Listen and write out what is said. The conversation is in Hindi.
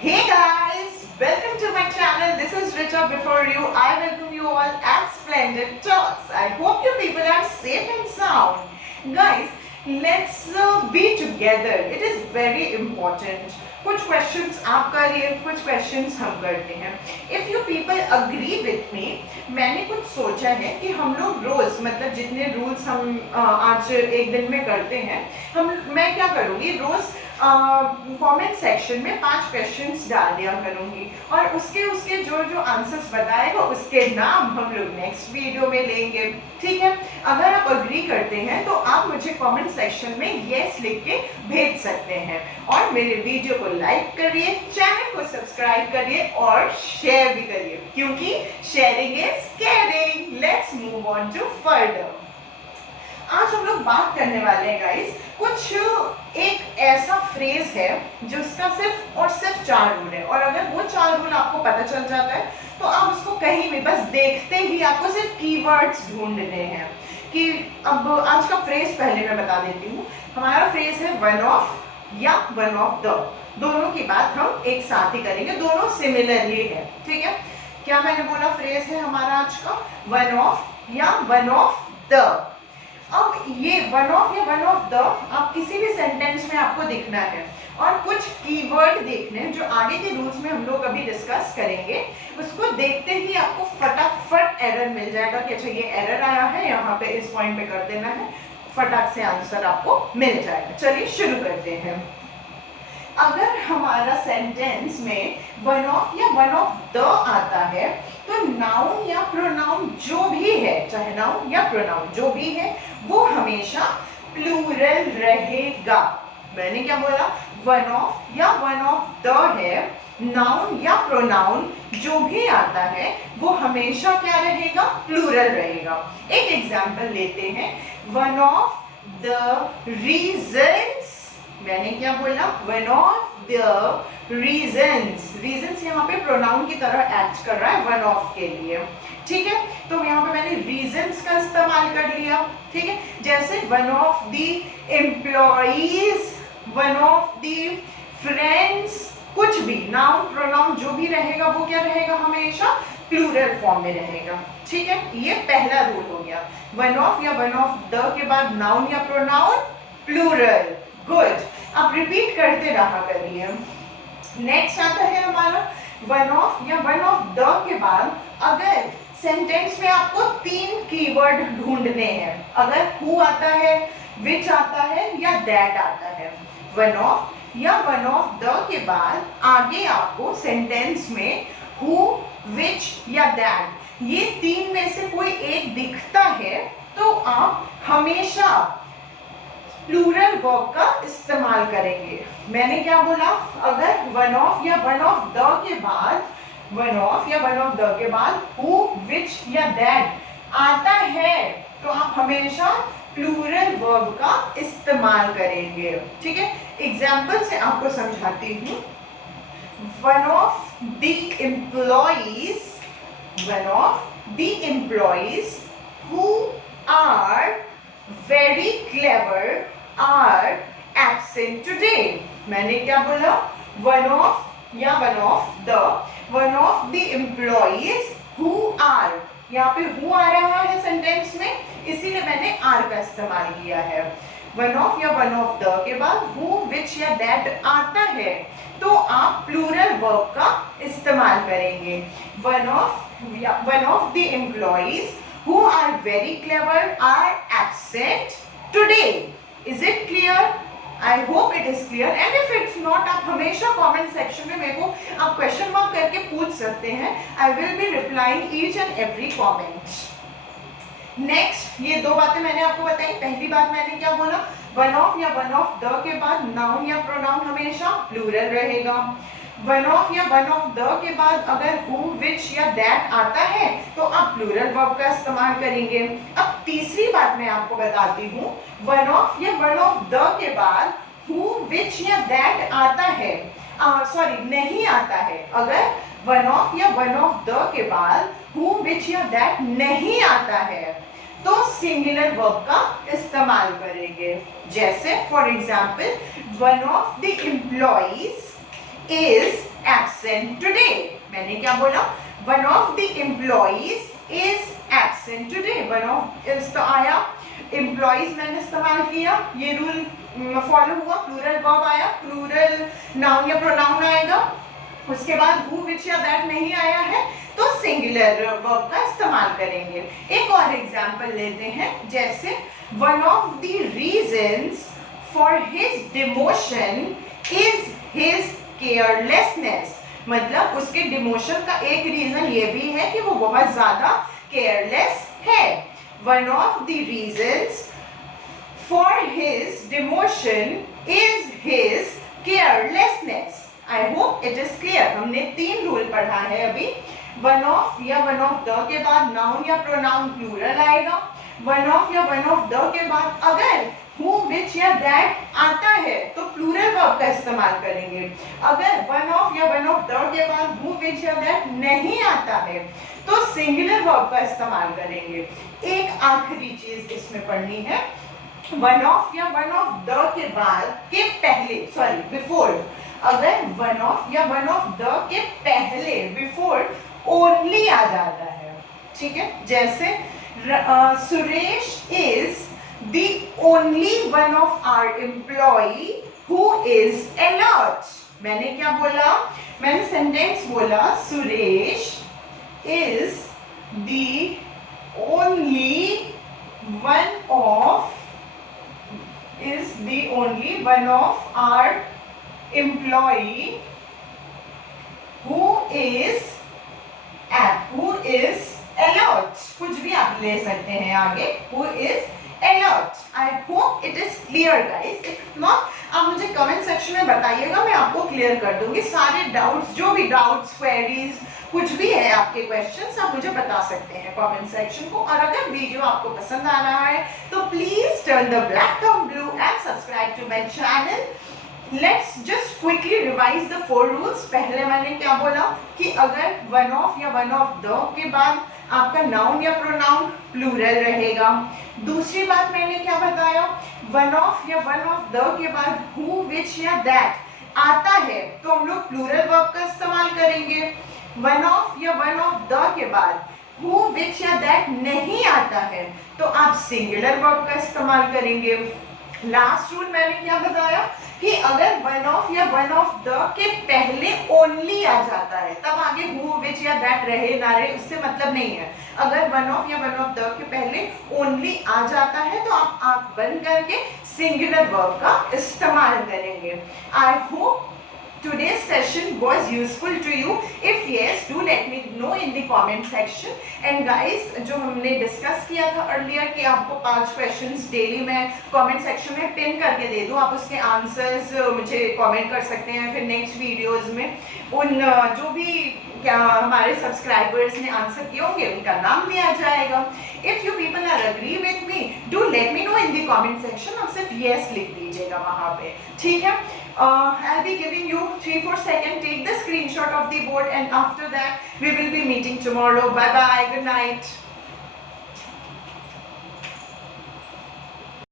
Hey guys, welcome to my channel. This is Richa. Before you, I welcome you all at Splendid Talks. I hope you people are safe and sound. Guys, let's be together. It is very important. कुछ क्वेश्चंस आप करिए, कुछ क्वेश्चंस हम करते हैं. If you people agree with मी, मैंने कुछ सोचा है कि हम लोग रोज मतलब जितने रूल्स हम आज एक दिन में करते हैं, मैं क्या करूँगी, रोज कमेंट सेक्शन में 5 क्वेश्चंस डाल दिया करूंगी और उसके जो आंसर्स बताएगा उसके नाम हम लोग नेक्स्ट वीडियो में लेंगे. ठीक है, अगर आप अग्री करते हैं तो आप मुझे कमेंट सेक्शन में यस लिख के भेज सकते हैं और मेरे वीडियो को लाइक करिए, चैनल को सब्सक्राइब करिए और शेयर भी करिए, क्योंकि sharing is caring. Let's move on to further. आज हम लोग बात करने वाले हैं गाइस, कुछ एक ऐसा फ्रेज है जिसका सिर्फ और सिर्फ 4 रूल है और अगर वो 4 रूल आपको पता चल जाता है तो आप उसको कहीं भी बस देखते ही आपको सिर्फ कीवर्ड्स ढूंढने हैं. कि अब आज का फ्रेज पहले मैं बता देती हूँ. हमारा फ्रेज है वन ऑफ या वन ऑफ द. दोनों की बात हम एक साथ ही करेंगे, दोनों सिमिलर ही है. ठीक है, क्या मैंने बोला, फ्रेज है हमारा आज का वन ऑफ या वन ऑफ द. अब ये वन ऑफ या वन ऑफ द आप किसी भी सेंटेंस में आपको दिखना है और कुछ कीवर्ड देखने जो आगे के रूल्स में हम लोग अभी डिस्कस करेंगे. उसको देखते ही आपको फटाफट एरर मिल जाएगा कि अच्छा ये एरर आया है, यहाँ पे इस पॉइंट पे कर देना है, फटाक से आंसर आपको मिल जाएगा. चलिए शुरू करते हैं. अगर हमारा सेंटेंस में वन ऑफ या वन ऑफ द आता है तो नाउन या प्रोनाउन जो भी है, चाहे नाउन या प्रोनाउन जो भी है, वो हमेशा प्लूरल रहेगा. मैंने क्या बोला, वन ऑफ या वन ऑफ द है, नाउन या प्रोनाउन जो भी आता है वो हमेशा क्या रहेगा, प्लूरल रहेगा. एक एग्जांपल लेते हैं, वन ऑफ द रीजंस. मैंने क्या बोला, one of the reasons. Reasons यहाँ पे प्रोनाउन की तरह एक्ट कर रहा है वन ऑफ के लिए. ठीक है, तो यहाँ पे मैंने रीजंस का इस्तेमाल कर लिया. ठीक है, जैसे one of the employees, one of the friends, कुछ भी नाउन प्रोनाउन जो भी रहेगा वो क्या रहेगा, हमेशा प्लूरल फॉर्म में रहेगा. ठीक है, ये पहला रूल हो गया. वन ऑफ या वन ऑफ द के बाद नाउन या प्रोनाउन प्लूरल. गुड, अब रिपीट करते रहा करिए. नेक्स्ट आता है हमारा वन ऑफ या वन ऑफ द के बाद अगर सेंटेंस में आपको 3 कीवर्ड ढूंढने हैं. अगर हु आता है, विच आता है या दैट आता है. वन ऑफ या वन ऑफ द के बाद आगे आपको सेंटेंस में हु, विच या दैट, ये 3 में से कोई एक दिखता है तो आप हमेशा प्लूरल वर्ब का इस्तेमाल करेंगे. मैंने क्या बोला, अगर वन ऑफ या वन ऑफ द के बाद, वन ऑफ या वन ऑफ द के बाद हु, विच या दैट आता है तो आप हमेशा प्लूरल वर्ब का इस्तेमाल करेंगे. ठीक है, एग्जाम्पल से आपको समझाती हूँ. One of the employees, one of the employees who are very clever are absent today. मैंने क्या बोला, one of या one of the employees who are. यहाँ पे who आ रहा है सेंटेंस में, इसीलिए मैंने are का इस्तेमाल किया है. वन ऑफ या वन ऑफ द के बाद who, which या that आता है तो आप प्लूरल वर्ब का इस्तेमाल करेंगे. One of the employees who are very clever are absent today. Is it clear? I hope it is clear. And if it's not, आप हमेशा comment section में मेरे को आप question mark करके पूछ सकते हैं. I will be replying each and every comment. Next, ये 2 बातें मैंने आपको बताई. पहली बात मैंने क्या बोला, वन ऑफ या वन ऑफ द के बाद नाउन या प्रोनाउन हमेशा प्लूरल रहेगा. वन ऑफ या वन ऑफ द के बाद अगर हु, विच या दैट आता है तो आप प्लूरल वर्ब का इस्तेमाल करेंगे. अब तीसरी बात मैं आपको बताती हूँ, वन ऑफ या वन ऑफ द के बाद हु, विच या दैट आता है, नहीं आता है. अगर वन ऑफ या वन ऑफ द के बाद हु, विच या दैट नहीं आता है तो सिंगुलर वर्ब का इस्तेमाल करेंगे. जैसे for example, one of the employees is absent today. मैंने क्या बोला? One of the employees is absent today. One of is तो आया, employees मैंने इस्तेमाल किया, ये रूल फॉलो हुआ, प्लूरल वर्ब आया, प्लूरल नाउन या प्रोनाउन आएगा, उसके बाद who which या that नहीं आया है तो सिंगुलर वर्ब का इस्तेमाल करेंगे। एक और एग्जांपल लेते हैं, जैसे one of the reasons for his demotion is his carelessness, मतलब उसके डिमोशन का एक रीजन ये भी है कि वो बहुत ज्यादा केयरलेस है। One of the reasons for his demotion is his carelessness. I hope it is clear. हमने 3 रूल पढ़ा है अभी। One of या one of the के बाद नाउन या प्रोनाउन प्लूरल आएगा। One of या one of the के बाद अगर who which या that आता है तो प्लूरल वर्ब का इस्तेमाल करेंगे। अगर one of या one of the के बाद who which या that नहीं आता है तो सिंगुलर वर्ब का इस्तेमाल करेंगे। एक आखिरी चीज इसमें पढ़नी है, वन ऑफ या वन ऑफ द के बाद के पहले, सॉरी बिफोर, अगर वन ऑफ या वन ऑफ द के पहले बिफोर ओनली आ जाता है, ठीक है, जैसे Suresh is the only one of our employee who is alert. मैंने क्या बोला? मैंने सेंटेंस बोला Suresh is the only one of is the only one of our employee who is alert, कुछ भी आप ले सकते हैं आगे, who is alert. I hope it is clear guys. If not, आप मुझे कमेंट सेक्शन में बताइएगा, मैं आपको क्लियर कर दूंगी सारे डाउट्स, जो भी डाउट्स, क्वेरीज, कुछ भी है आपके क्वेश्चंस, आप मुझे बता सकते हैं कमेंट सेक्शन को। और अगर वीडियो आपको पसंद आ रहा है तो please turn the black come blue and subscribe to my channel. Let's just quickly revise the 4 rules. पहले मैंने क्या बोला कि अगर वन ऑफ या वन ऑफ द के बाद आपका नाउन या प्रोनाउन प्लूरल रहेगा। दूसरी बात मैंने क्या बताया, वन ऑफ या वन ऑफ द के बाद हु विच या दैट आता है तो हम लोग प्लूरल वर्ब का इस्तेमाल करेंगे। वन ऑफ या वन ऑफ द के बाद हु विच या दैट नहीं आता है तो आप सिंगुलर वर्ब का इस्तेमाल करेंगे। लास्ट रूल मैंने क्या बताया कि अगर वन ऑफ या वन ऑफ द के पहले ओनली आ जाता है तब आगे हु विच या दैट रहे ना रहे उससे मतलब नहीं है। अगर वन ऑफ या वन ऑफ द के पहले ओनली आ जाता है तो आप आंख बंद करके सिंगुलर वर्ब का इस्तेमाल करेंगे। I hope today's session was useful to you. If yes, do let me know in the comment section. And guys, जो हमने डिस्कस किया था अर्लियर कि आपको 5 क्वेश्चंस डेली में कमेंट सेक्शन में पिन करके दे दूं, आप उसके आंसर्स मुझे कमेंट कर सकते हैं। फिर नेक्स्ट वीडियोस में उन जो भी क्या हमारे सब्सक्राइबर्स ने आंसर किए होंगे उनका नाम लिया जाएगा। If you people are agree with me, do let me know in the comment section. आप सिर्फ यस लिख दीजिएगा वहां पे, ठीक है। I'll be giving you 3-4 seconds. Take the screenshot of the board and after that we will be meeting tomorrow. Bye bye. Good night.